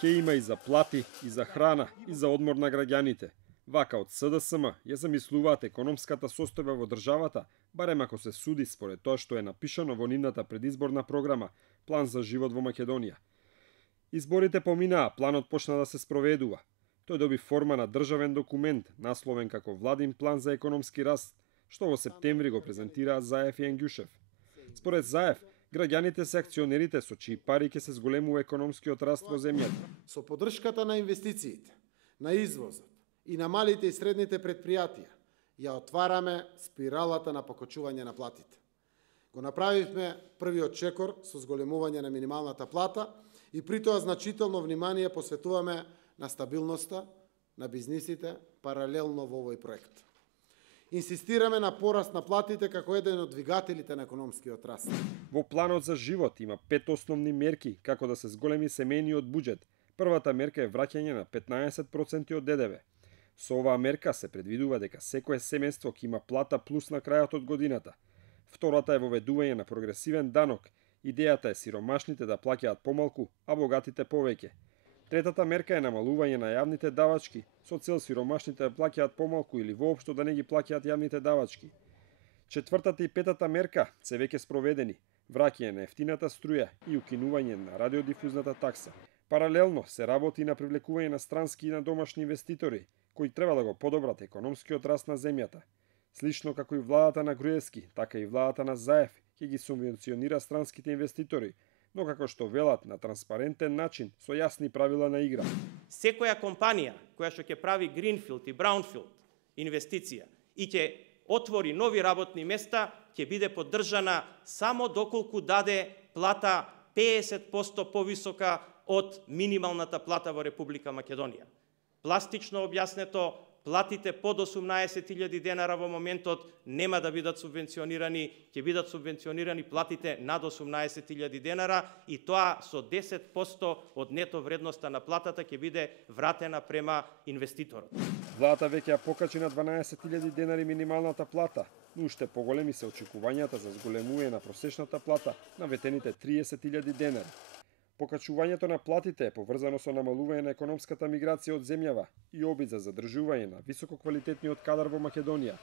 Ке има и за плати, и за храна, и за одмор на граѓаните. Вака од СДСМ ја замислуваат економската состојба во државата, барем ако се суди според тоа што е напишано во нивната предизборна програма План за живот во Македонија. Изборите поминаа, планот почна да се спроведува. Тој доби форма на државен документ, насловен како Владин план за економски раст, што во септември го презентираа Заев и Енгјушев. Според Заев, граѓаните се акционерите со чии пари ќе се зголемува економскиот раст во земјата. Со поддршката на инвестициите, на извозот и на малите и средните предпријатија, ја отвараме спиралата на покачување на платите. Го направивме првиот чекор со зголемување на минималната плата и при тоа значително внимание посветуваме на стабилноста на бизнисите паралелно во овој проект. Инсистираме на пораст на платите како еден од двигателите на економскиот раст. Во планот за живот има 5 основни мерки како да се зголеми семејниот буџет. Првата мерка е враќање на 15% од ДДВ. Со оваа мерка се предвидува дека секое семејство ќе има плата плюс на крајот од годината. Втората е воведување на прогресивен данок. Идејата е сиромашните да плаќаат помалку, а богатите повеќе. Третата мерка е намалување на јавните давачки, со цел сиромашните да плаќаат помалку или воопшто да не ги плаќаат јавните давачки. Четвртата и петата мерка се веќе спроведени, враќање на ефтината струја и укинување на радиодифузната такса. Паралелно се работи на привлекување на странски и на домашни инвеститори, кои треба да го подобрат економскиот раст на земјата. Слично како и владата на Груевски, така и владата на Заев ќе ги субвенционира странските инвеститори, но како што велат на транспарентен начин со јасни правила на игра. Секоја компанија која што ќе прави гринфилд и браунфилд инвестиција и ќе отвори нови работни места, ќе биде поддржана само доколку даде плата 50% повисока од минималната плата во Република Македонија. Пластично објаснето, платите под 18.000 денара во моментот нема да бидат субвенционирани, ќе бидат субвенционирани платите над 18.000 денара и тоа со 10% од нето вредноста на платата ќе биде вратена према инвеститорот. Владата веќе ја покачи на 12.000 денари минималната плата, но уште поголеми се очекувањата за зголемување на просечната плата на ветените 30.000 денари. Покачувањето на платите е поврзано со намалување на економската миграција од земјава и обид за задржување на висококвалитетниот кадар во Македонија.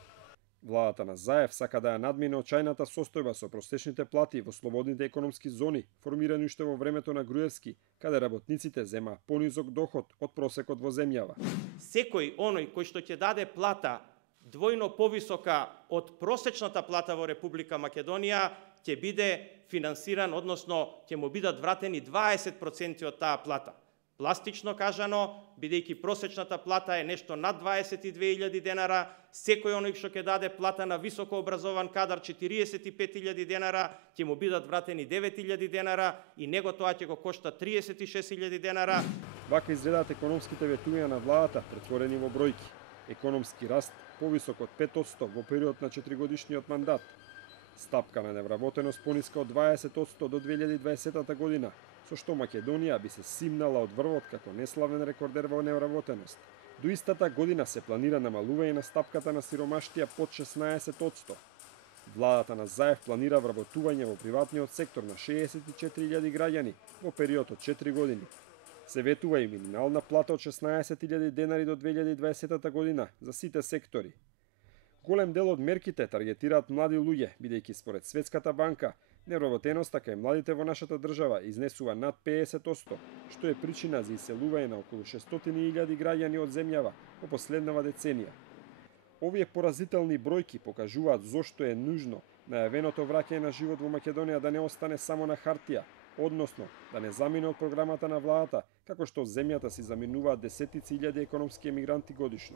Владата на Заев сака да ја надмине очајната состојба со просечните плати во слободните економски зони, формирани уште во времето на Груевски, каде работниците зема понизок доход од просекот во земјава. Секој оној кој што ќе даде плата двојно повисока од просечната плата во Република Македонија ќе биде финансиран, односно ќе му бидат вратени 20% од таа плата. Пластично кажано, бидејќи просечната плата е нешто над 22.000 денара, секој оној што ќе даде плата на високо образован кадар 45.000 денара, ќе му бидат вратени 9.000 денара и него тоа ќе го кошта 36.000 денара. Вака изгледаат економските ветувања на владата, претворени во бројки. Економски раст повисок од 5% во период на 4-годишниот мандат. Стапка на невработеност пониска од 20% до 2020 година, со што Македонија би се симнала од врвот како неславен рекордер во невработеност. До истата година се планира намалување на стапката на сиромаштија под 16%. Владата на Заев планира вработување во приватниот сектор на 64.000 граѓани во период од 4 години. Се ветува и минимална плата од 16.000 денари до 2020 година за сите сектори. Голем дел од мерките таргетираат млади луѓе, бидејќи според Светската банка, невработеноста кај младите во нашата држава изнесува над 50%, што е причина за иселување на околу 600.000 граѓани од земјава во последнава деценија. Овие поразителни бројки покажуваат зошто е нужно најавеното враќање на живот во Македонија да не остане само на хартија, односно да не замине од програмата на владата, како што земјата си заминуваат десетици илјади економски емигранти годишно.